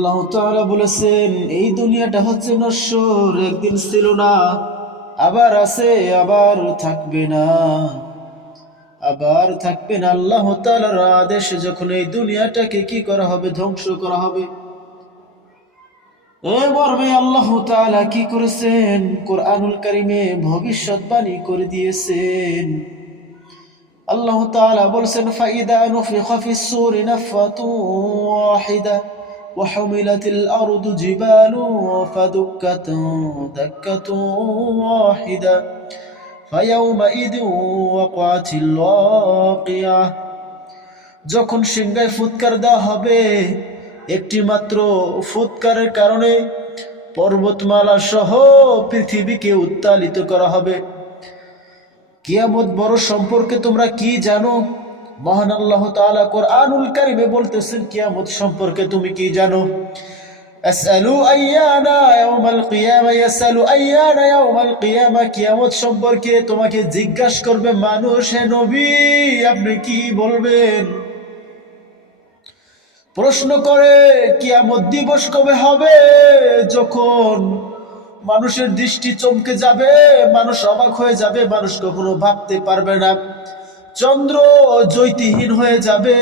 আল্লাহ তাআলা বলেছেন, এই দুনিয়াটা হচ্ছে নশ্বর, একদিন ছিল না, আবার আছে, আবার থাকবে না। আবার থাকবে না, আল্লাহ তাআলার আদেশে, যখন এই দুনিয়াটাকে কি করা হবে, ধ্বংস করা হবে? এ মর্মে আল্লাহ তাআলা কি করেছেন? কোরআনুল কারিমে ভবিষ্যৎবাণী করে দিয়েছেন। আল্লাহ তাআলা বলছেন, ফাইদা নুফিখা ফিস সূরি নাফাতুন ওয়াহিদা। وحملت الأرض جبال فدكت دكة واحدة فيومئذ وقعت الواقعة যখন সিংহায় ফুৎকার দেওয়া হবে একটি মাত্র ফুৎকারের কারণে পর্বতমালা সহ পৃথিবীকে উত্তালিত করা হবে কিয়ামত বড় সম্পর্কে তোমরা কি জানো মহান আল্লাহ তাআলা কোরআনুল কারিমে বলতেছেন, কিয়ামত সম্পর্কে তুমি কি জানো? আসআলু আইয়ানা ইয়াউমাল কিয়ামা ইয়াসআলু আইয়ানা ইয়াউমাল কিয়ামা, কিয়ামত সম্পর্কে তোমাকে জিজ্ঞাসা করবে মানুষ, হে নবী, আপনি কি বলবেন? প্রশ্ন করে, কিয়ামত দিবস কবে হবে? যখন মানুষের দৃষ্টি চমকে যাবে, মানুষ অবাক হয়ে যাবে, মানুষ কখনো ভাবতে পারবে না। চন্দ্র জ্যোতিহীন হয়ে যাবে।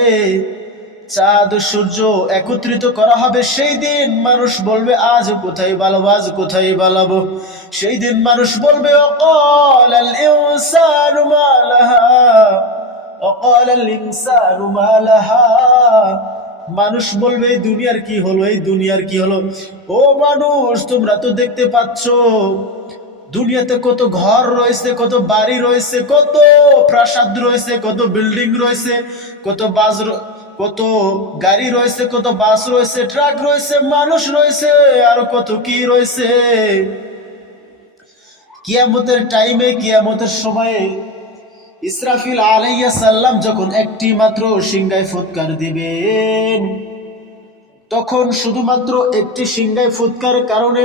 চাঁদ, সূর্য একত্রিত করা হবে। সেই দিন মানুষ বলবে, আজ কোথায় বালাবো, আজ কোথায় বালাবো? সেই দিন মানুষ বলবে, অকল অকল মানুষ বলবে, এই দুনিয়ার কি হলো? এই দুনিয়ার কি হলো? ও মানুষ, তোমরা তো দেখতে পাচ্ছ দুনিয়াতে কত ঘর রয়েছে, কত বাড়ি রয়েছে, কত প্রাসাদ রয়েছে, কত বিল্ডিং রয়েছে, কত বাস কত গাড়ি রয়েছে, কত বাস রয়েছে, ট্রাক রয়েছে, মানুষ রয়েছে, আর কত কি রয়েছে। কিয়ামতের টাইমে কিয়ামতের সময়ে ইসরাফিল আলাইয়া সাল্লাম যখন একটি মাত্র সিংহায় ফুৎকার দিবেন, তখন শুধুমাত্র একটি সিংহায় ফুৎকার কারণে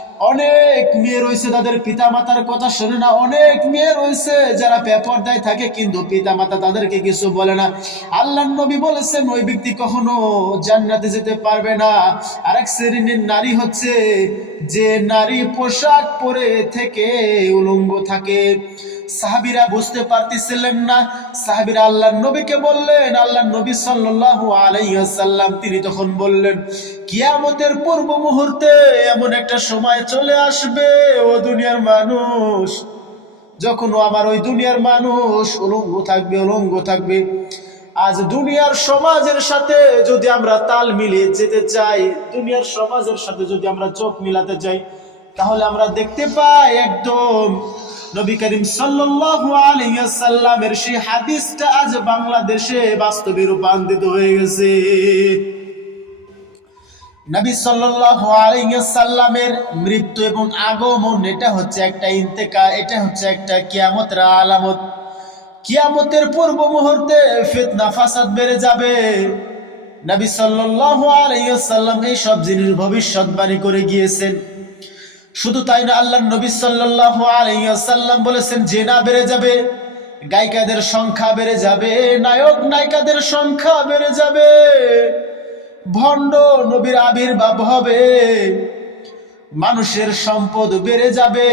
অনেক মেয়ে রয়েছে তাদের পিতা মাতার কথা শোনে না, অনেক মেয়ে রয়েছে যারা বেপর্দায় থাকে, কিন্তু পিতা মাতা তাদেরকে কিছু বলে না। আল্লাহ নবী বলেছেন, ওই ব্যক্তি কখনো জান্নাতে যেতে পারবে না। আরেক শ্রেণির নারী হচ্ছে, যে নারী পোশাক পরে থেকে উলঙ্গ থাকে। সাহাবিরা বুঝতে পারতেছিলেন না। সাহাবিরা আল্লাহ নবীকে বললেন আল্লাহ নবী সাল্লাল্লাহু আলাইহি ওয়াসাল্লাম, তিনি তখন বললেন, কিয়ামতের পূর্ব মুহূর্তে এমন একটা সময় চলে আসবে, ও দুনিয়ার মানুষ। যখন আমার ওই দুনিয়ার মানুষ উলঙ্গ থাকবে উলঙ্গ থাকবে। আজ দুনিয়ার সমাজের সাথে যদি আমরা তাল মিলিয়ে যেতে চাই, দুনিয়ার সমাজের সাথে যদি আমরা চোখ মিলাতে চাই, তাহলে আমরা দেখতে পাই একদম নবী করিম ওয়াসাল্লামের সেই হাদিসটা আজ বাংলাদেশে বাস্তবে রূপান্তরিত হয়ে গেছে। নবী সাল্লাল্লাহু আলাইহি ওয়াসাল্লামের মৃত্যু এবং আগমন, এটা হচ্ছে একটা ইন্তেকা এটা হচ্ছে একটা কিয়ামতের আলামত। কিয়ামতের পূর্ব মুহূর্তে ফিতনা, ফাসাদ বেড়ে যাবে। নবী সাল্লাল্লাহু আলাইহি ওয়াসাল্লাম এই সব জিনিস ভবিষ্যৎবাণী করে গিয়েছেন। শুধু তাই না আল্লাহ নবী সাল্লাল্লাহু আলাইহি ওয়াসাল্লাম বলেছেন জেনা বেড়ে যাবে, গায়িকাদের সংখ্যা বেড়ে যাবে, নায়ক নায়িকাদের সংখ্যা বেড়ে যাবে, ভণ্ড নবীর আবির্ভাব হবে, মানুষের সম্পদ বেড়ে যাবে।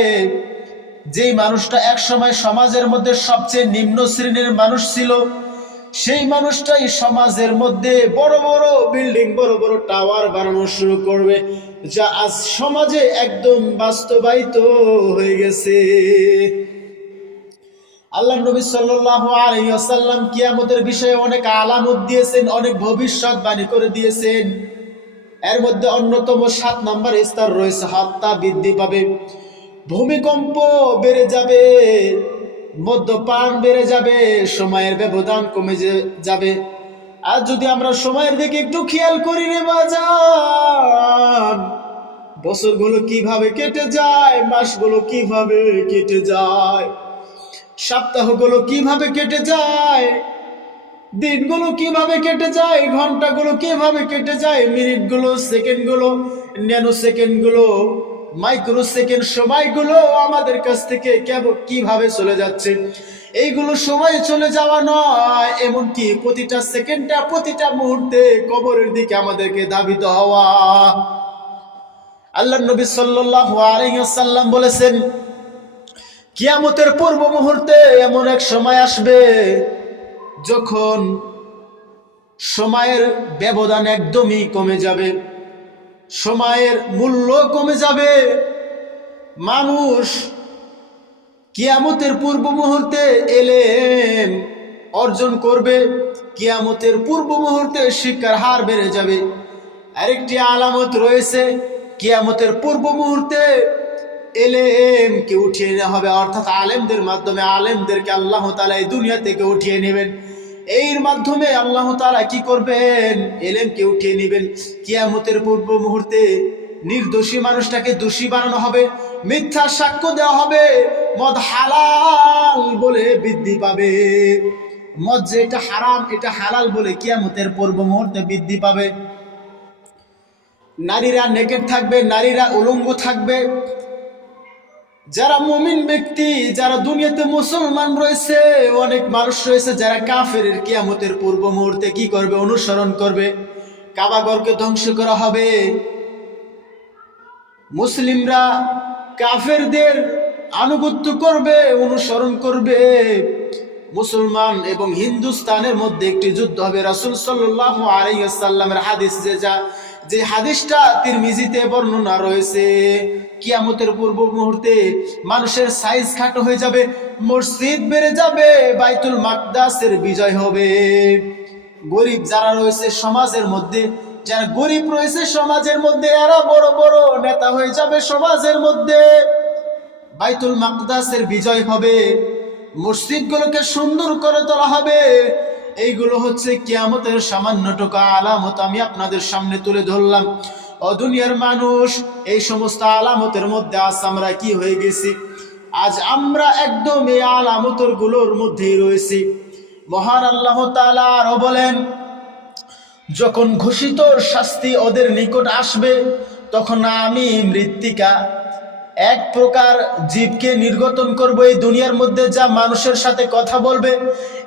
যেই মানুষটা একসময় সমাজের মধ্যে সবচেয়ে নিম্ন শ্রেণির মানুষ ছিল সেই মানুষটাই সমাজের মধ্যে বড় বড় বিল্ডিং, বড় বড় টাওয়ার বানানো শুরু করবে, যা আজ সমাজে একদম বাস্তবায়িত হয়ে গেছে। আল্লাহ নবী ওয়াসাল্লাম কিয়ামতের বিষয়ে অনেক আলামত দিয়েছেন, অনেক ভবিষ্যৎবাণী করে দিয়েছেন। এর মধ্যে অন্যতম সাত নম্বর স্তর রয়েছে, হত্যা বৃদ্ধি পাবে, ভূমিকম্প বেড়ে যাবে। মদ্যপান বেড়ে যাবে, সময়ের ব্যবধান কমে যাবে। আর যদি আমরা সময়ের দিকে একটু খেয়াল করি রে বাজান, বছরগুলো কীভাবে কেটে যায়, মাসগুলো কীভাবে কেটে যায়, সপ্তাহগুলো কীভাবে কেটে যায়, দিনগুলো কীভাবে কেটে যায়, ঘন্টাগুলো কীভাবে কেটে যায়, মিনিটগুলো, সেকেন্ডগুলো ন্যানো সেকেন্ডগুলো মাইক্রো সেকেন্ড সময়গুলো আমাদের কাছ থেকে কেবল কীভাবে চলে যাচ্ছে? এইগুলো সময় চলে যাওয়া নয়, এমনকি প্রতিটা সেকেন্ডটা, প্রতিটা মুহূর্তে কবরের দিকে আমাদেরকে ধাবিত হওয়া। আল্লাহ নবী সাল্লাল্লাহু আলাইহি বলেছেন, কিয়ামতের পূর্ব মুহূর্তে এমন এক সময় আসবে যখন সময়ের ব্যবধান একদমই কমে যাবে। সময়ের মূল্য কমে যাবে। মানুষ কিয়ামতের পূর্ব মুহূর্তে এলেম অর্জন করবে। কিয়ামতের পূর্ব মুহূর্তে শিক্ষার হার বেড়ে যাবে। আরেকটি আলামত রয়েছে, কিয়ামতের পূর্ব মুহূর্তে এলেমকে উঠিয়ে নেওয়া হবে। অর্থাৎ আলেমদের মাধ্যমে আলেমদেরকে আল্লাহ তালা এই দুনিয়া থেকে উঠিয়ে নেবেন। এর মাধ্যমে আল্লাহ তালা কি করবেন? এলেমকে উঠিয়ে নেবেন। কিয়ামতের পূর্ব মুহূর্তে নির্দোষী মানুষটাকে দোষী বানানো হবে, মিথ্যা সাক্ষ্য দেওয়া হবে, মদ হালাল বলে বৃদ্ধি পাবে। মদ যে এটা হারাম, এটা হালাল বলে কিয়ামতের পূর্ব মুহূর্তে বৃদ্ধি পাবে। নারীরা নেকেট থাকবে, নারীরা উলঙ্গ থাকবে। যারা মুমিন ব্যক্তি, যারা দুনিয়াতে মুসলমান রয়েছে, অনেক মানুষ রয়েছে যারা কাফের কিয়ামতের পূর্ব মুহূর্তে কি করবে? অনুসরণ করবে। কাবাগরকে ধ্বংস করা হবে। মুসলিমরা কাফেরদের আনুগত্য করবে, অনুসরণ করবে। মুসলমান এবং হিন্দুস্তানের মধ্যে একটি যুদ্ধ হবে। রাসুল সাল্লাহ আলাইসাল্লামের হাদিস যে যা যে হাদিসটা তিরমিজিতে বর্ণনা রয়েছে, কিয়ামতের পূর্ব মুহূর্তে মানুষের সাইজ খাটো হয়ে যাবে, মসজিদ বেড়ে যাবে, বাইতুল মাকদাসের বিজয় হবে। গরিব যারা রয়েছে সমাজের মধ্যে, যারা গরিব রয়েছে সমাজের মধ্যে, এরা বড় বড় নেতা হয়ে যাবে সমাজের মধ্যে। বাইতুল মাকদাসের বিজয় হবে, মসজিদগুলোকে সুন্দর করে তোলা হবে এইগুলো হচ্ছে কিয়ামতের সামান্য টোকা আলামত আমি আপনাদের সামনে তুলে ধরলাম। ও দুনিয়ার মানুষ, এই সমস্ত আলামতের মধ্যে আজ আমরা কি হয়ে গেছি? আজ আমরা একদম এই আলামতরগুলোর মধ্যেই রয়েছি। মহান আল্লাহ আরও বলেন, যখন ঘোষিত শাস্তি ওদের নিকট আসবে, তখন আমি মৃত্তিকা এক প্রকার জীবকে নির্গতন করব এই দুনিয়ার মধ্যে, যা মানুষের সাথে কথা বলবে।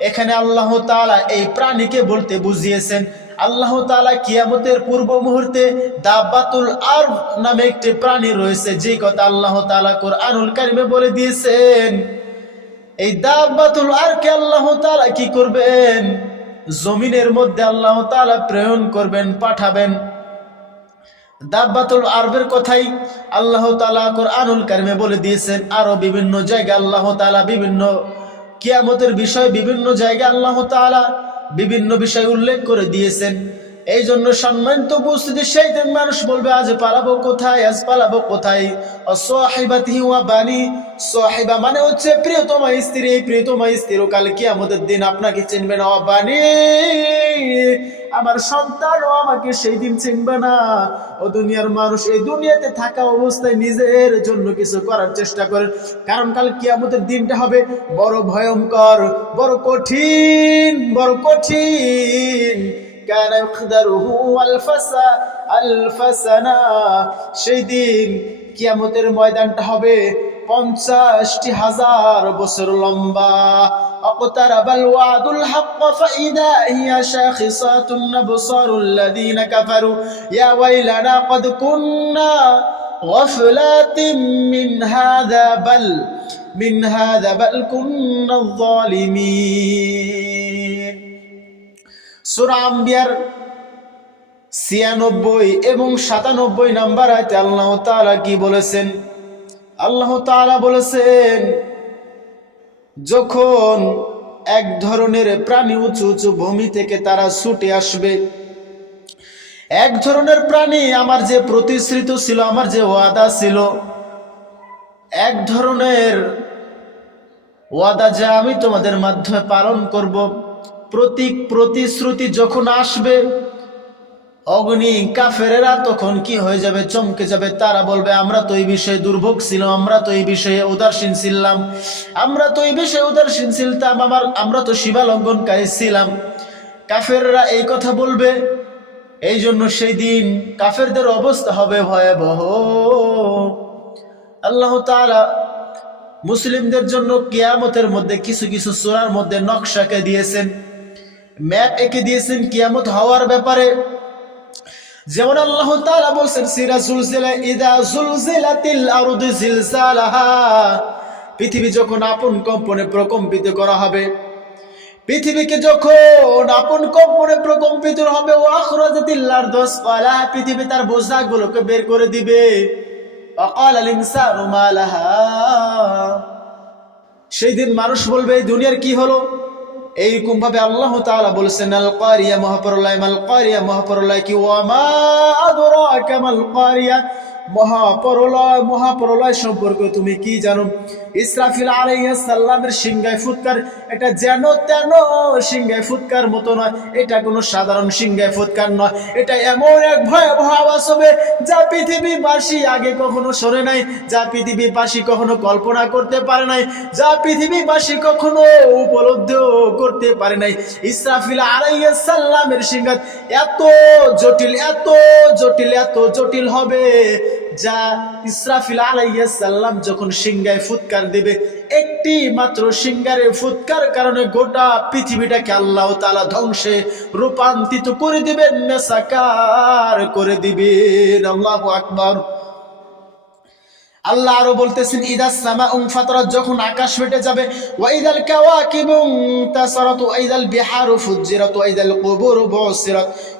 এখানে আল্লাহ তালা এই প্রাণীকে বলতে বুঝিয়েছেন। আল্লাহ তালা কিয়ামতের পূর্ব মুহূর্তে দাব্বাতুল আর নামে একটি প্রাণী রয়েছে যে কথা আল্লাহ তাআলা কোরআনুল কারিমে বলে দিয়েছেন। এই দাব্বাতুল আরকে আল্লাহ তালা কি করবেন? জমিনের মধ্যে আল্লাহ তাআলা প্রেরণ করবেন, পাঠাবেন। দাব্বাতুল আরবের কথাই আল্লাহ তাআলা কোরআনুল কারিমে বলে দিয়েছেন। আরও বিভিন্ন জায়গা আল্লাহ তালা বিভিন্ন কিয়ামতের বিষয় বিভিন্ন জায়গায় আল্লাহ তালা বিভিন্ন বিষয় উল্লেখ করে দিয়েছেন। এই জন্য সম্মানিত উপস্থিতি সেই দিন মানুষ বলবে, আজ পালাবো কোথায়? আজ পালাবো কোথায়? বানি সহিবা মানে হচ্ছে প্রিয়তমা স্ত্রী প্রিয়তমা স্ত্রী, কাল কি আমাদের দিন আপনাকে চিনবে না বানি। আমার সন্তানও আমাকে সেই দিন চিনবে না। ও দুনিয়ার মানুষ, এই দুনিয়াতে থাকা অবস্থায় নিজের জন্য কিছু করার চেষ্টা করেন। কারণ কাল কিয়ামতের দিনটা হবে বড় ভয়ঙ্কর, বড় কঠিন বড় কঠিন। كان يقدره ألف س- ألف سنة সেই দিন কিয়ামতের ময়দানটা হবে পঞ্চাশটি হাজার বছর লম্বা اقترب الوعد الحق فإذا هي شاخصات أبصار الذين كفروا يا ويلنا قد كنا غفلات من هذا بل من هذا بل كنا الظالمين সুরা আম্বিয়ার ছিয়ানব্বই এবং সাতানব্বই নাম্বার আয়তে আল্লাহ তাআলা কি বলেছেন? আল্লাহ তাআলা বলেছেন, যখন এক ধরনের প্রাণী উঁচু উঁচু ভূমি থেকে তারা ছুটে আসবে, এক ধরনের প্রাণী আমার যে প্রতিশ্রিত ছিল, আমার যে ওয়াদা ছিল, এক ধরনের ওয়াদা যা আমি তোমাদের মাধ্যমে পালন করব প্রতীক প্রতিশ্রুতি যখন আসবে, অগ্নি কাফেরেরা তখন কি হয়ে যাবে? চমকে যাবে। তারা বলবে, আমরা তো এই বিষয়ে দুর্ভোগ ছিলাম, আমরা তো এই বিষয়ে উদাসীন ছিলাম, আমরা তো এই বিষয়ে উদাসীন ছিলাম আমার আমরা তো সীমা লঙ্ঘনকারী ছিলাম। কাফেররা এই কথা বলবে, এই জন্য সেই দিন কাফেরদের অবস্থা হবে ভয়াবহ। আল্লাহ তাআলা মুসলিমদের জন্য কেয়ামতের মধ্যে কিছু কিছু সূরার মধ্যে নকশাকে দিয়েছেন। ম্যাপ এঁকে দিয়েছেন কিয়ামত হওয়ার ব্যাপারে। যেমন আল্লাহ তালা বলছেন পৃথিবী যখন আপন কম্পনে প্রকম্পিত করা হবে, পৃথিবীকে যখন আপন কম্পনে প্রকম্পিত হবে ও আখরাজিল্লার দশ পালা পৃথিবী তার বোঝাগুলোকে বের করে দিবে। সেই দিন মানুষ বলবে, এই দুনিয়ার কি হলো? এইরকম ভাবে আল্লাহ তাআলা বলেছেন, আল কারিয়া মহাপরলয়, মাল কারিয়া মহাপরলয় কি? ওয়ামা আদরাকা মাল মহাপরলয় মহাপরলয় সম্পর্কে তুমি কি জানো? ইসরাফিল আলাইহিস সালামের সিংহায় ফুৎকার। এটা যেন তেন সিংহায় ফুৎকার মতো নয়, এটা কোনো সাধারণ সিংহায় ফুৎকার নয়। এটা এমন এক ভয়াবহ আওয়াজ হবে যা পৃথিবীবাসী আগে কখনো শোনে নাই, যা পৃথিবীবাসী কখনো কল্পনা করতে পারে নাই, যা পৃথিবীবাসী কখনো উপলব্ধ করতে পারে নাই। ইসরাফিল আলাইহিস সালামের সিংহাত এত জটিল এত জটিল এত জটিল হবে যা ইসরাফিল আলাইহিস সালাম যখন সিংহায় ফুৎকার দেবে, একটি মাত্র সিংহারে ফুৎকার কারণে গোটা পৃথিবীটাকে আল্লাহ তাআলা ধ্বংসে রূপান্তরিত করে দিবেন মেসাকার করে দিবেন। আল্লাহু আকবার। আল্লাহ আরও বলতেছেন যখন আকাশ ফেটে যাবে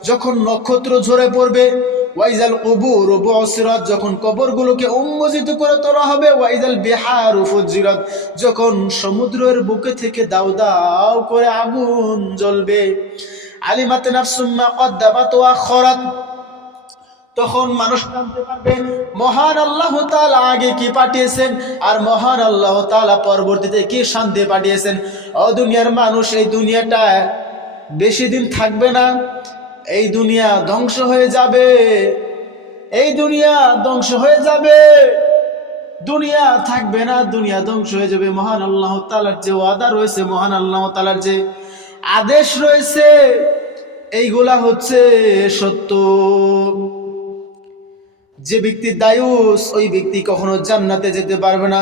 যখন নক্ষত্র ঝরে পড়বে ওয়াইজাল কুবুর বুসিরাত যখন কবরগুলোকে উন্মোচিত করে তোলা হবে ওয়াইদাল বিহারু ফুজ্জিরাত যখন সমুদ্রের বুকে থেকে দাউ দাউ করে আগুন জ্বলবে। আলিমাত নাফসুম্মা কদ্দামাত ওয়া আখরাত। তখন মানুষ জানতে পারবে, মহান আল্লাহ তাআলা আগে কি পাঠিয়েছেন আর মহান আল্লাহ তাআলা পরবর্তীতে কি শান্তি পাঠিয়েছেন। ও দুনিয়ার মানুষ এই দুনিয়াটা বেশি দিন থাকবে না। এই দুনিয়া ধ্বংস হয়ে যাবে। এই দুনিয়া ধ্বংস হয়ে যাবে। দুনিয়া থাকবে না, দুনিয়া ধ্বংস হয়ে যাবে। মহান আল্লাহ তালার যে ওয়াদা রয়েছে, মহান আল্লাহ তালার যে আদেশ রয়েছে, এইগুলা হচ্ছে সত্য। যে ব্যক্তি দায়ুস, ওই ব্যক্তি কখনো জান্নাতে যেতে পারবে না।